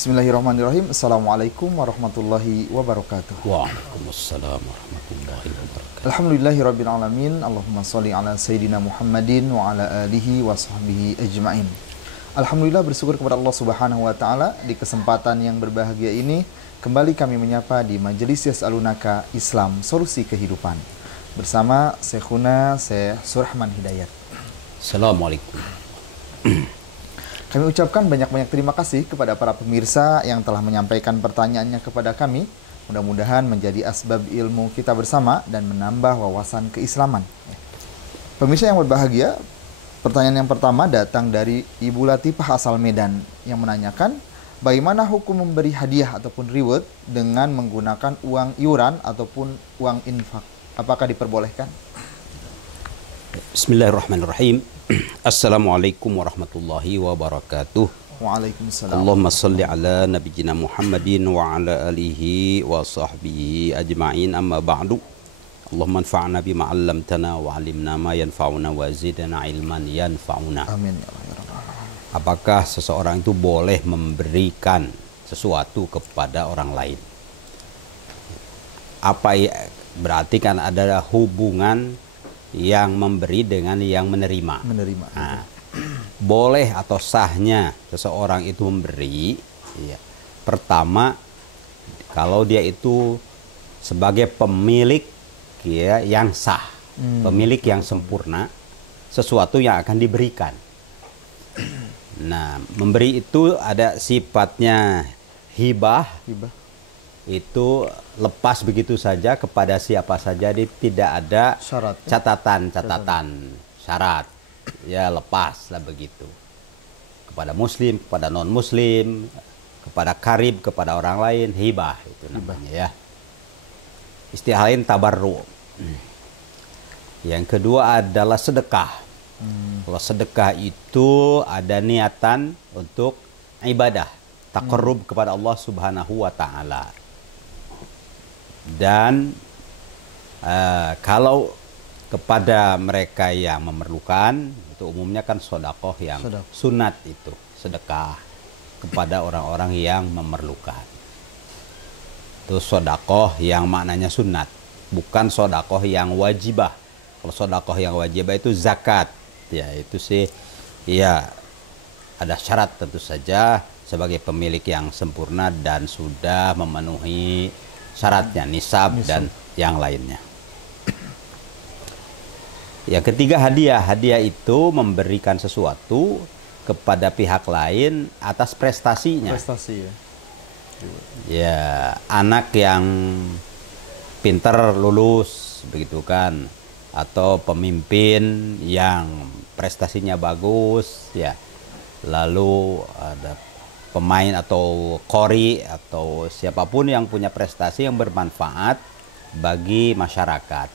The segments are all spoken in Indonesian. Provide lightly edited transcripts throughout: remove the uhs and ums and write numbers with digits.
Bismillahirrahmanirrahim. Assalamualaikum warahmatullahi wabarakatuh. Waalaikumsalam warahmatullahi wabarakatuh. Alhamdulillahirabbil alamin. Allahumma shalli ala sayyidina Muhammadin wa ala alihi wa sahbihi ajmain. Alhamdulillah, bersyukur kepada Allah Subhanahu wa taala di kesempatan yang berbahagia ini kembali kami menyapa di Majelis Yas'alunaka Islam Solusi Kehidupan bersama Syekhuna Syekh Surahman Hidayat. Assalamualaikum. Kami ucapkan banyak-banyak terima kasih kepada para pemirsa yang telah menyampaikan pertanyaannya kepada kami. Mudah-mudahan menjadi asbab ilmu kita bersama dan menambah wawasan keislaman. Pemirsa yang berbahagia, pertanyaan yang pertama datang dari Ibu Latifah asal Medan yang menanyakan, bagaimana hukum memberi hadiah ataupun reward dengan menggunakan uang iuran ataupun uang infak? Apakah diperbolehkan? Bismillahirrahmanirrahim. Assalamualaikum warahmatullahi wabarakatuh. Waalaikumsalam. Allahumma salli ala nabiyyina Muhammadin wa ala alihi wa sahbihi ajma'in, amma ba'du. Allahumma anfa'na bima 'allamtana wa 'allimna ma yanfa'una wa zidna ilman yanfa'una. Amin ya Allah ya Rabbal alamin. Apakah seseorang itu boleh memberikan sesuatu kepada orang lain? Apa ya, berarti kan ada hubungan yang memberi dengan yang menerima. Nah, boleh atau sahnya seseorang itu memberi, ya, pertama kalau dia itu sebagai pemilik, ya, yang sah, pemilik yang sempurna, sesuatu yang akan diberikan. Nah, memberi itu ada sifatnya hibah. Itu lepas begitu saja kepada siapa saja, tidak ada Syarat, ya? catatan syarat, ya, lepas lah begitu, kepada muslim, kepada non muslim, kepada karib, kepada orang lain, hibah itu namanya, ya. Istilah lain tabarru. Yang kedua adalah sedekah. Kalau sedekah itu ada niatan untuk ibadah, taqarrub kepada Allah Subhanahu wa taala. Dan kalau kepada mereka yang memerlukan, itu umumnya kan sodakoh yang sunat, itu sedekah kepada orang-orang yang memerlukan. Itu sodakoh yang maknanya sunat, bukan sodakoh yang wajibah. Kalau sodakoh yang wajibah itu zakat, ya itu sih, ya ada syarat tentu saja sebagai pemilik yang sempurna dan sudah memenuhi syaratnya, nisab dan yang lainnya. Yang ketiga hadiah. Hadiah itu memberikan sesuatu kepada pihak lain atas prestasinya. Prestasi, ya. Ya, anak yang pintar lulus begitu kan, atau pemimpin yang prestasinya bagus, ya. Lalu ada pemain atau qori atau siapapun yang punya prestasi yang bermanfaat bagi masyarakat.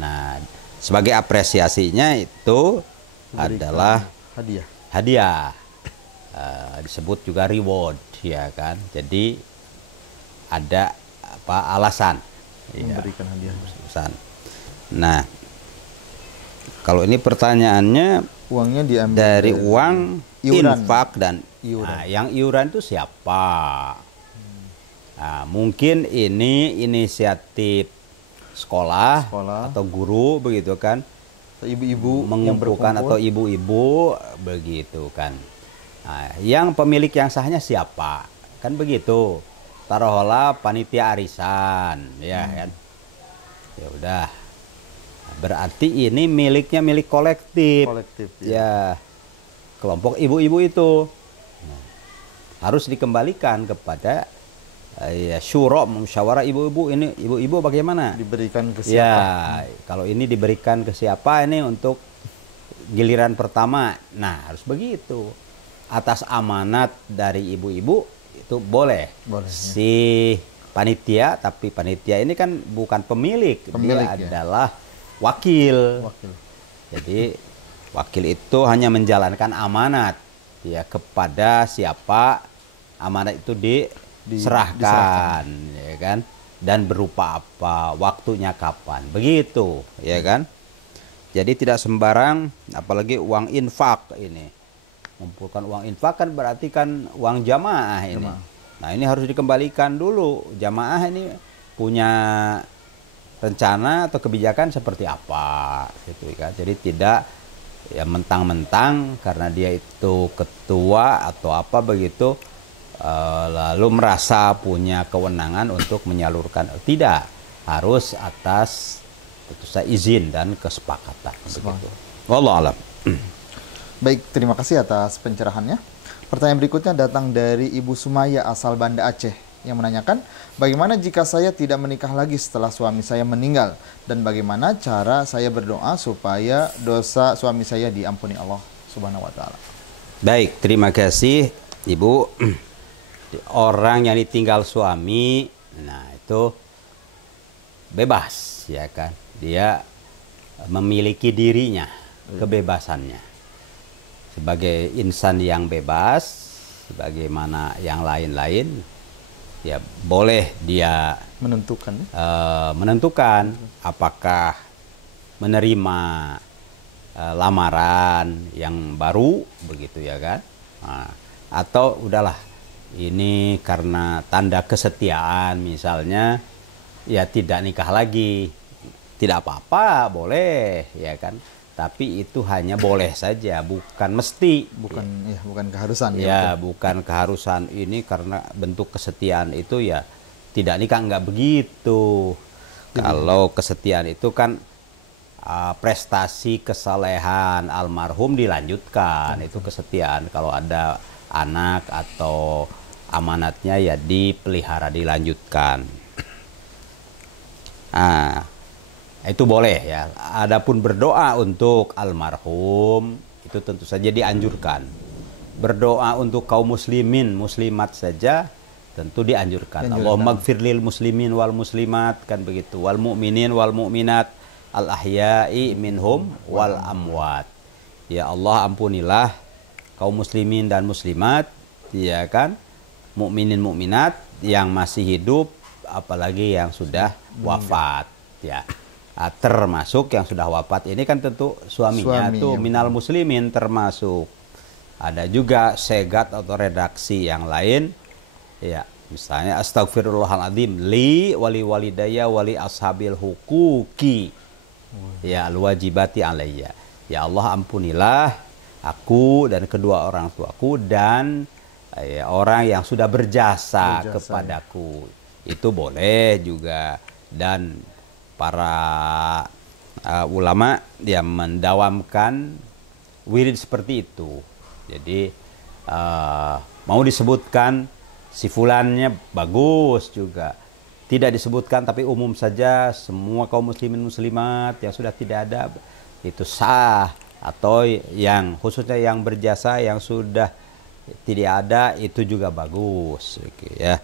Nah, sebagai apresiasinya itu adalah hadiah. Disebut juga reward, ya kan. Jadi ada apa alasan Memberikan hadiah. Nah, kalau ini pertanyaannya, uangnya diambil dari uang infak dan iuran. Nah, yang iuran itu siapa? Nah, mungkin ini inisiatif sekolah atau guru begitu kan, ibu-ibu mengumpulkan, atau ibu-ibu begitu kan. Nah, yang pemilik yang sahnya siapa? Kan begitu. Taruhlah panitia arisan, ya kan. Ya udah. Berarti ini miliknya milik kolektif. Ya. Kelompok ibu-ibu itu harus dikembalikan kepada ya, syuro, musyawarah ibu-ibu. Ini ibu-ibu bagaimana? Diberikan ke siapa? Ya, kalau ini diberikan ke siapa ini untuk giliran pertama. Nah, harus begitu. Atas amanat dari ibu-ibu itu boleh. Si panitia, tapi panitia ini kan bukan pemilik, dia adalah wakil. Jadi wakil itu hanya menjalankan amanat, ya, kepada siapa amanat itu diserahkan, ya kan, dan berupa apa, waktunya kapan, begitu, ya kan. Jadi tidak sembarang, apalagi uang infak ini. mengumpulkan uang infak kan berarti kan uang jamaah ini. Nah ini harus dikembalikan dulu. Jamaah ini punya rencana atau kebijakan seperti apa gitu kan. Jadi tidak ya mentang-mentang karena dia itu ketua atau apa begitu lalu merasa punya kewenangan untuk menyalurkan. Tidak, harus atas tentu saja izin dan kesepakatan begitu. Wallahu a'lam. Baik, terima kasih atas pencerahannya. Pertanyaan berikutnya datang dari Ibu Sumaya asal Banda Aceh yang menanyakan, bagaimana jika saya tidak menikah lagi setelah suami saya meninggal? Dan bagaimana cara saya berdoa supaya dosa suami saya diampuni Allah Subhanahu wa Ta'ala? Baik, terima kasih Ibu. Orang yang ditinggal suami, nah itu bebas ya kan. Dia memiliki dirinya, kebebasannya. Sebagai insan yang bebas, sebagaimana yang lain-lain, ya boleh dia menentukan apakah menerima lamaran yang baru begitu ya kan, atau udahlah ini karena tanda kesetiaan misalnya ya tidak nikah lagi, tidak apa-apa, boleh ya kan. Tapi itu hanya boleh saja, bukan mesti. Bukan keharusan. Ya, bukan keharusan. Ini karena bentuk kesetiaan itu ya tidak nikah, enggak begitu. Kalau kesetiaan itu kan prestasi kesalehan almarhum dilanjutkan, itu kesetiaan. Kalau ada anak atau amanatnya ya dipelihara, dilanjutkan. Itu boleh ya. Adapun berdoa untuk almarhum itu tentu saja dianjurkan. Berdoa untuk kaum muslimin, muslimat saja tentu dianjurkan. Allahumma gfir lil muslimin wal muslimat, kan begitu. Wal mu'minin wal mu'minat al ahya'i minhum wal amwat. Ya Allah, ampunilah kaum muslimin dan muslimat, ya kan? Mukminin mukminat yang masih hidup, apalagi yang sudah wafat, ya. Termasuk yang sudah wafat ini kan tentu suaminya tuh minal muslimin termasuk. Ada juga segat atau redaksi yang lain, ya misalnya astagfirullahaladzim li wali walidaya wali ashabil hukuki ya alwajibati alayya. Ya Allah, ampunilah aku dan kedua orang tuaku dan orang yang sudah berjasa kepadaku. Itu boleh juga. Dan para ulama dia mendawamkan wirid seperti itu. Jadi mau disebutkan si fulannya bagus juga. Tidak disebutkan tapi umum saja semua kaum muslimin muslimat yang sudah tidak ada itu sah. Atau yang khususnya yang berjasa yang sudah tidak ada itu juga bagus. Oke, ya.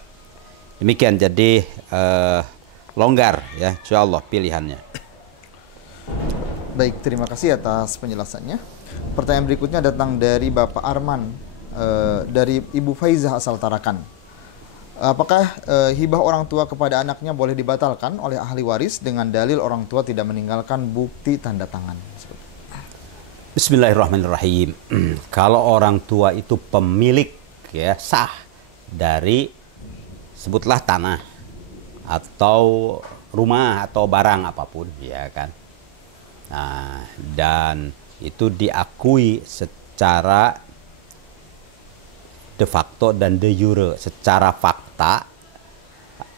Demikian, jadi longgar ya insyaallah pilihannya. Baik, terima kasih atas penjelasannya. Pertanyaan berikutnya datang dari Bapak Arman dari Ibu Faizah asal Tarakan. Apakah hibah orang tua kepada anaknya boleh dibatalkan oleh ahli waris dengan dalil orang tua tidak meninggalkan bukti tanda tangan? Bismillahirrahmanirrahim. Kalau orang tua itu pemilik ya sah dari sebutlah tanah atau rumah atau barang apapun ya kan. Nah, dan itu diakui secara de facto dan de jure, secara fakta,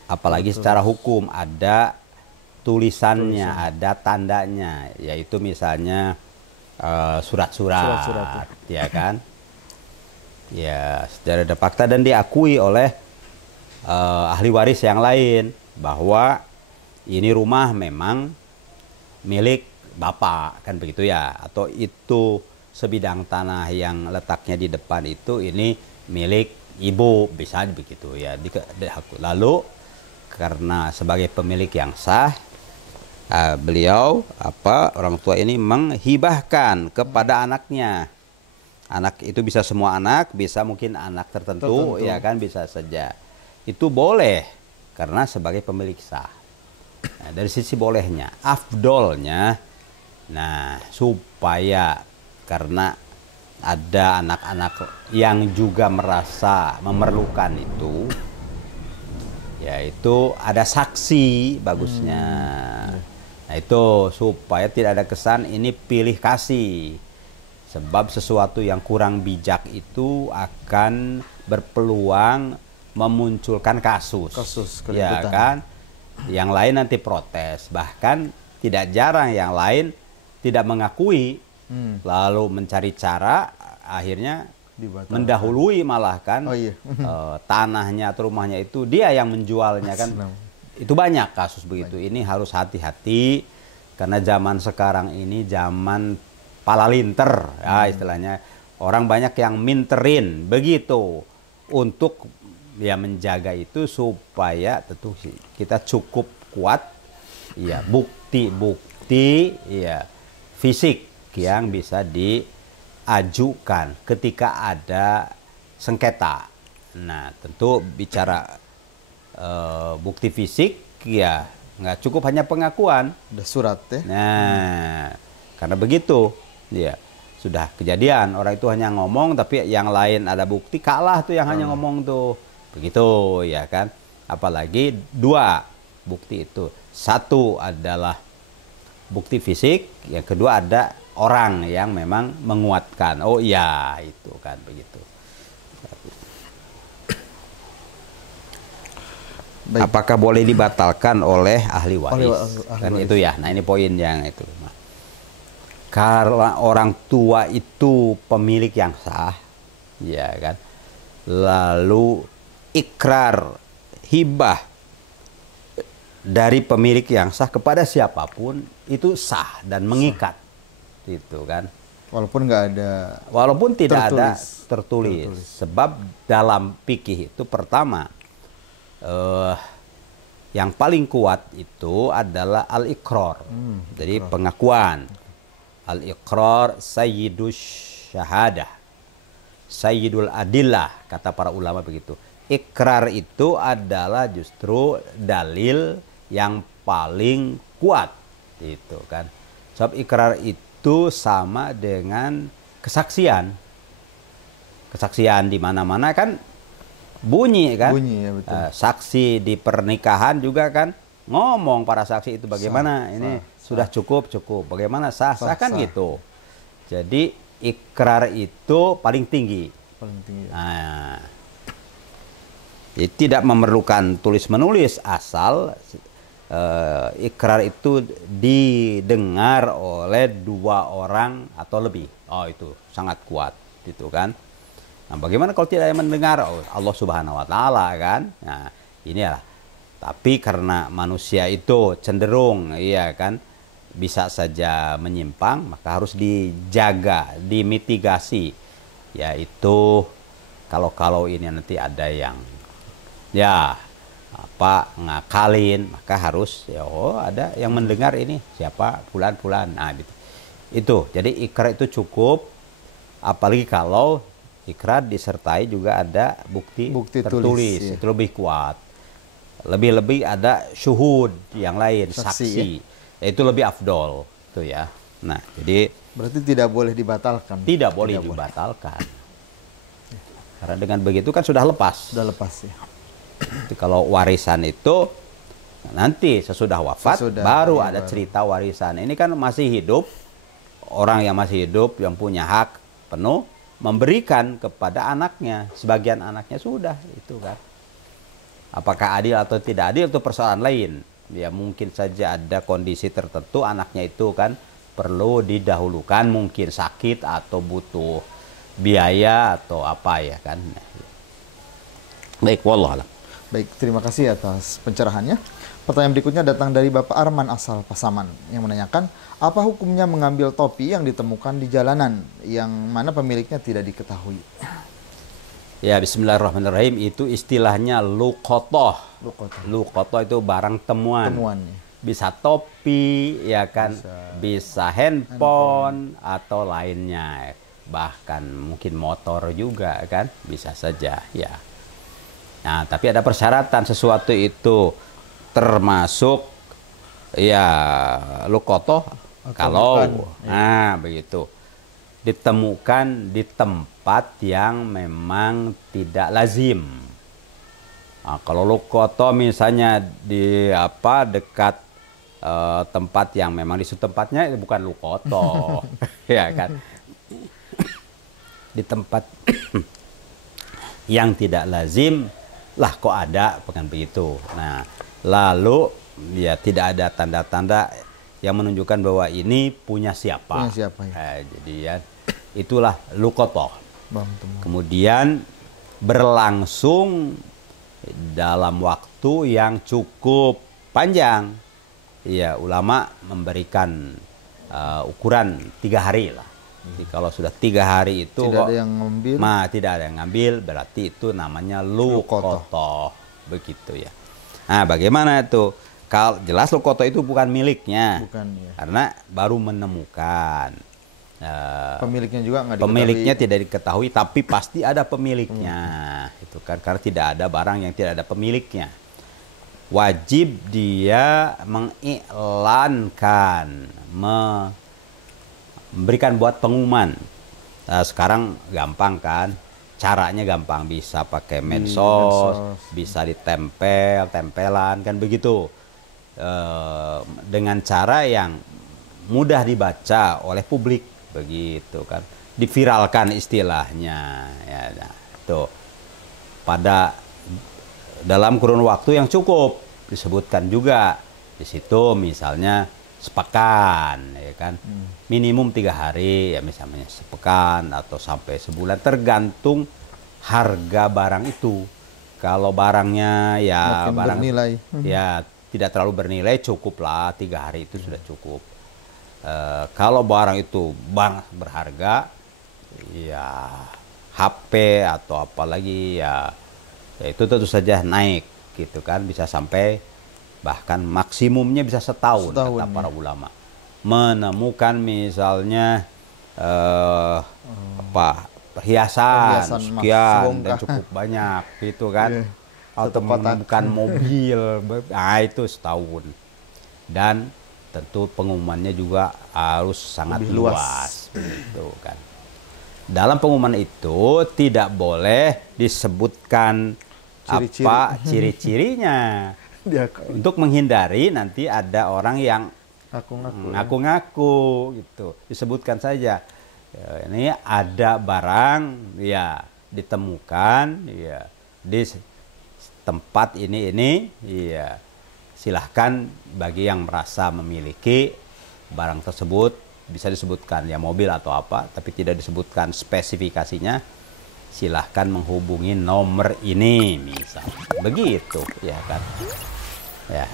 apalagi secara hukum ada tulisannya, ada tandanya, yaitu misalnya surat-surat ya kan. Ya, secara de facto dan diakui oleh ahli waris yang lain bahwa ini rumah memang milik bapak, kan begitu ya, atau itu sebidang tanah yang letaknya di depan itu ini milik ibu, bisa begitu ya. Lalu karena sebagai pemilik yang sah, beliau orang tua ini menghibahkan kepada anaknya. Anak itu bisa semua anak, bisa mungkin anak tertentu. Ya kan, bisa saja. Itu boleh karena sebagai pemilik sah. Nah, dari sisi bolehnya, afdolnya, nah supaya karena ada anak-anak yang juga merasa memerlukan itu, yaitu ada saksi bagusnya. Nah itu supaya tidak ada kesan ini pilih kasih. Sebab sesuatu yang kurang bijak itu akan berpeluang memunculkan kasus. Ya kan? Yang lain nanti protes. Bahkan tidak jarang yang lain tidak mengakui, lalu mencari cara, akhirnya mendahului malah kan. Tanahnya atau rumahnya itu dia yang menjualnya kan. Itu banyak kasus begitu. Ini harus hati-hati karena zaman sekarang ini zaman palalinter ya istilahnya. Orang banyak yang minterin begitu untuk ya menjaga itu supaya tentu kita cukup kuat ya, bukti-bukti ya fisik yang bisa diajukan ketika ada sengketa. Nah tentu bicara bukti fisik ya nggak cukup hanya pengakuan, udah surat ya. Nah karena begitu ya sudah kejadian orang itu hanya ngomong tapi yang lain ada bukti, kalah tuh yang hanya ngomong tuh begitu ya kan. Apalagi dua bukti itu, satu adalah bukti fisik, yang kedua ada orang yang memang menguatkan. Oh iya itu kan begitu. Baik. Apakah boleh dibatalkan oleh ahli waris? Kan itu ya. Nah ini poin yang itu. Karena orang tua itu pemilik yang sah, ya kan. Lalu ikrar hibah dari pemilik yang sah kepada siapapun itu sah dan mengikat, gitu kan. Walaupun nggak ada. Walaupun tidak ada tertulis. Sebab dalam fikih itu pertama. Yang paling kuat itu adalah al-iqrar. Jadi pengakuan. Al-iqrar sayyidus syahadah. Sayyidul adillah, kata para ulama begitu. Ikrar itu adalah justru dalil yang paling kuat. Itu kan. Sebab ikrar itu sama dengan kesaksian. Kesaksian di mana-mana kan bunyi kan. Bunyi, ya, betul. Saksi di pernikahan juga kan ngomong para saksi itu bagaimana ini sudah cukup, bagaimana sah kan gitu. Jadi ikrar itu paling tinggi. Nah, jadi tidak memerlukan tulis menulis asal ikrar itu didengar oleh dua orang atau lebih. Oh itu sangat kuat gitu kan. Nah, bagaimana kalau tidak mendengar Allah Subhanahu wa taala kan? Nah, inilah. Tapi karena manusia itu cenderung iya kan bisa saja menyimpang, maka harus dijaga, dimitigasi. Yaitu kalau ini nanti ada yang ya apa ngakalin, maka harus ya ada yang mendengar ini siapa fulan-fulan. Nah, gitu. Itu. Jadi ikrar itu cukup, apalagi kalau ikrar disertai juga ada bukti tertulis, ya. Itu lebih kuat. Lebih-lebih ada syuhud yang lain, saksi. Ya. Itu lebih afdol, itu ya. Nah, jadi berarti tidak boleh dibatalkan. Tidak boleh dibatalkan. Karena dengan begitu kan sudah lepas. Sudah lepas ya. Jadi kalau warisan itu nanti sesudah wafat baru ada cerita warisan. Ini kan masih hidup, orang yang masih hidup yang punya hak penuh memberikan kepada anaknya, sebagian anaknya sudah itu kan. Apakah adil atau tidak adil itu persoalan lain. Ya mungkin saja ada kondisi tertentu anaknya itu kan perlu didahulukan, mungkin sakit atau butuh biaya atau apa ya kan. Baik, wallah alam. Baik, terima kasih atas pencerahannya. Pertanyaan berikutnya datang dari Bapak Arman asal Pasaman yang menanyakan, apa hukumnya mengambil topi yang ditemukan di jalanan yang mana pemiliknya tidak diketahui? Ya, bismillahirrahmanirrahim, itu istilahnya luqotoh. Luqotoh itu barang temuan. Bisa topi, ya kan, bisa handphone atau lainnya. Bahkan mungkin motor juga kan, bisa saja ya. Nah, tapi ada persyaratan sesuatu itu termasuk ya luqotoh kalau bukan, begitu. ditemukan di tempat yang memang tidak lazim. Nah, kalau lukoto misalnya di dekat tempat yang memang di situ tempatnya itu bukan lukoto, ya kan? Di tempat yang tidak lazim lah kok ada, bukan begitu. Nah, lalu ya tidak ada tanda-tanda yang menunjukkan bahwa ini punya siapa. Punya siapa ya? Jadi ya itulah lukoto. Bang, Kemudian berlangsung dalam waktu yang cukup panjang. Ya, ulama memberikan ukuran 3 hari lah. Jadi kalau sudah 3 hari itu tidak ada yang ngambil. Tidak ada yang ngambil, berarti itu namanya lukoto. Begitu ya. Nah, bagaimana itu? Kalau jelas lukoto itu bukan miliknya. Bukan, ya. Karena baru menemukan. Pemiliknya juga nggak diketahui. Pemiliknya tidak diketahui, tapi pasti ada pemiliknya. Itu kan karena tidak ada barang yang tidak ada pemiliknya. Wajib dia mengiklankan, memberikan buat pengumuman. Sekarang gampang kan, caranya gampang, bisa pakai medsos, bisa tempelan kan begitu. Dengan cara yang mudah dibaca oleh publik, begitu kan, diviralkan istilahnya. Ya, nah, itu pada dalam kurun waktu yang cukup, disebutkan juga di situ misalnya sepekan, ya kan, minimum 3 hari, ya misalnya sepekan atau sampai sebulan, tergantung harga barang itu. Kalau barangnya ya makin barang bernilai, ya tidak terlalu bernilai, cukuplah 3 hari itu sudah cukup. Kalau barang itu berharga, ya HP atau apalagi ya itu tentu saja naik, gitu kan, bisa sampai bahkan maksimumnya bisa setahun kata para ulama. Menemukan misalnya perhiasan sekian dan cukup banyak, gitu kan, atau menemukan mobil, itu setahun. Dan tentu pengumumannya juga harus sangat luas, gitu kan. Dalam pengumuman itu tidak boleh disebutkan ciri-cirinya, untuk menghindari nanti ada orang yang ngaku-ngaku gitu. Disebutkan saja, ini ada barang ya ditemukan ya di tempat ini ya, silahkan bagi yang merasa memiliki barang tersebut, bisa disebutkan ya mobil atau apa, tapi tidak disebutkan spesifikasinya, silahkan menghubungi nomor ini misal begitu, ya kan, ya.